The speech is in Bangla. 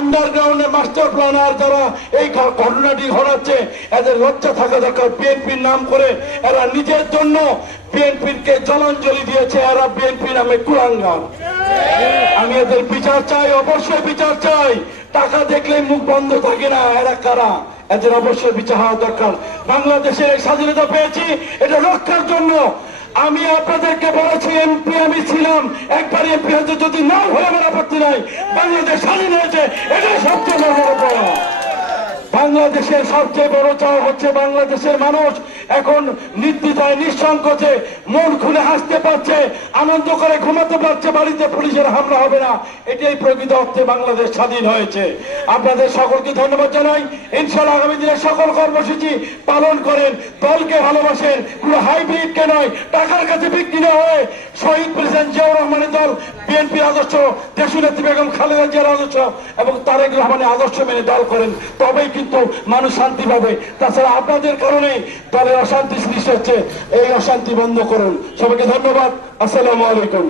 আন্ডারগ্রাউন্ডে মাস্টার প্ল্যানার যারা এই ঘটনাটি ঘটাচ্ছে, এদের লজ্জা থাকা দরকার। বিএনপির নাম করে এরা নিজের জন্য বিএনপির কে জলাঞ্জলি দিয়েছে, এরা বিএনপি নামে কুলাঙ্গার। আমি এদের বিচার চাই, অবশ্যই বিচার চাই। টাকা দেখলে মুখ বন্ধ থাকে না, এরা কারা? এদের অবশ্যই বিচার হওয়া দরকার। বাংলাদেশের এই স্বাধীনতা পেয়েছি, এটা রক্ষার জন্য। আমি আপনাদেরকে বলেছি এমপি আমি ছিলাম। একবার এমপি হতে যদি না হয়ে বাংলাদেশ স্বাধীন হয়েছে, এটাই সবচেয়ে বড় বড়। বাংলাদেশের সবচেয়ে বড় চাওয়া হচ্ছে বাংলাদেশের মানুষ এখন নির্দ্বিধায় নিঃসংকোচে মন খুলে হাসতে পারছে, আনন্দ করে ঘুমাতে পারছে, বাড়িতে পুলিশের হামলা হবে না। এটাই প্রকৃত অর্থে বাংলাদেশ স্বাধীন হয়েছে। আপনাদের সকলকে ধন্যবাদ জানাই। ইনশাল্লাহ আগামী দিনে সকল কর্মসূচি পালন করেন, দলকে ভালোবাসেন, পুরো হাইব্রিডকে নয়, টাকার কাছে বিক্রি না হয়ে শহীদ জিয়াউর রহমানের দল, বিএনপির আদর্শ, দেশনেত্রী বেগম খালেদা জিয়ার আদর্শ এবং তারেক রহমানের আদর্শ মেনে দল করেন। তবেই কিন্তু মানুষ শান্তি পাবে। তাছাড়া আপনাদের কারণে দলের অশান্তি সৃষ্টি হচ্ছে। এই অশান্তি বন্ধ করুন। সবাইকে ধন্যবাদ। আসসালামু আলাইকুম।